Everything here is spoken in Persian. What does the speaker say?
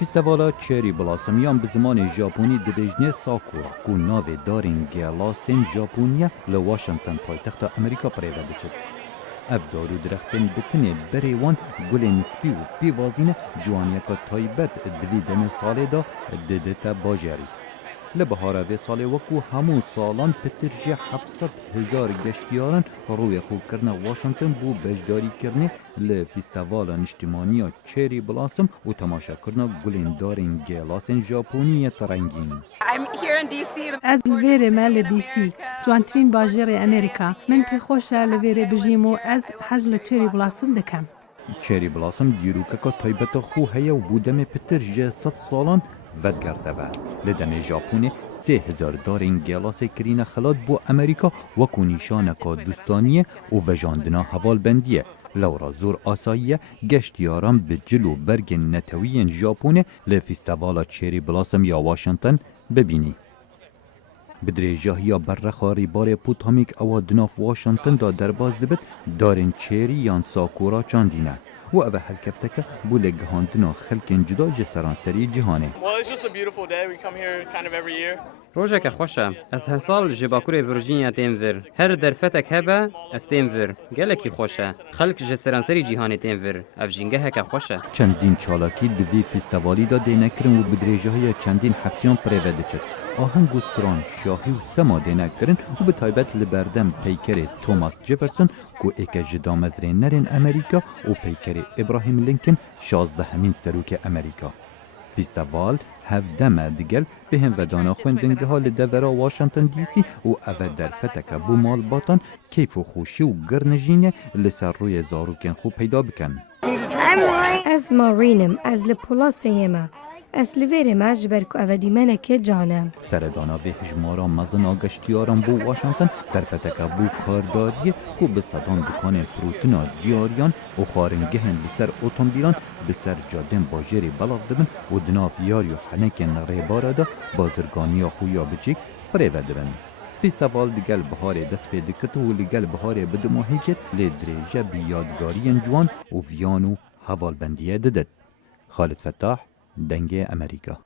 فستیوالا چری بلاسمیان به زمان ژاپنی دبیجنه ساکورا کو ناو دارین گلاسین ژاپنیا لواشنگتن پایتخت امریکا پریوده شد. اف دارو درختن بتنه بریوان گل نسبی و پیوازینه جوانیا که تایبت دوی دم ساله دا ددتا باجری. لبهاره و سال وکو همون سالان پترجه 700,000 گشتیاران روی خوب کرنه واشنگتن بو بجداری کرنه لفستیوال اجتماعی چری بلاسم و تماشا کرنه گلین دارین گلاسن ژاپنی ترنگین. از لویر مال دی سی جوانترین باجر امریکا من پخوشه لویر بجیمو از حجل چری بلاسم دکم. چری بلاسم دیروکه که تایبت خو هیا و بودم پترجه 100 سالان ودگرده و لدم ژاپن 3000 دارین گلاس کرینه خلات بو امریکا وکو نیشانه که دوستانیه و وجاندنا حوالبندیه. لورا زور آساییه گشتیاران به جلو برگ نتوین ژاپن لفستیوالا چری بلاسم یا واشنگتن ببینی. بدریجه یا برخاری بار پوتامیک او دناف واشنگتن دا درباز دبت دارین چری یان ساکورا چاندینه و اوه هلکفتکه بو لگهاندنا خلکن جدا جسرانسری جهانه. روزه که خوشه از هر سال جباکور ورجینیا تیمور هر درفتک هبه از تیمور گلکی خوشه خلک جسرانسری جهانی تیمور افجینگه که خوشه چندین چالاکی دوی فستیوالی دا دینکرن و بدریجه های چندین هفتیان پریوده چد آهنگ و ستران شاهی و سما دینکرن و به تایبت لبردم پیکر توماس جفرسون کو ایک جدامزرین نرین امریکا و پیکر ابراهیم لینکن 16 همین سروک امریکا. فستیوال هفدم دیگل به هم ودانا خوندنگه ها لدورا واشنگتن دی سی و اوه در فتک بو مال باتان کیف و خوشی و گرنجینه لسر روی زاروکن خوب پیدا بکن. از مارینم از لپولا سیما از لویر مجبر که اوه دیمنه که جانم. سردانا و هجمارا مزن آگشتیاران بو واشنگتن در فتک بو کارداریه که به صدان دکان فروتنا دیاریان و خارنگهن لسر اوتومبیلان بسر جادن باجری بلاف دبن و دناف یاری و حنکن ریبارا دا بازرگانی خویا بچیک پریوه دبن. فستیوال دیگل بهار دست پیدا کرد و لیگل بهار بدماهی کرد لدریجه بیادگاری جوان و ویان و حوالبندیه ددد. خالد فتاح، دنگ امریکا.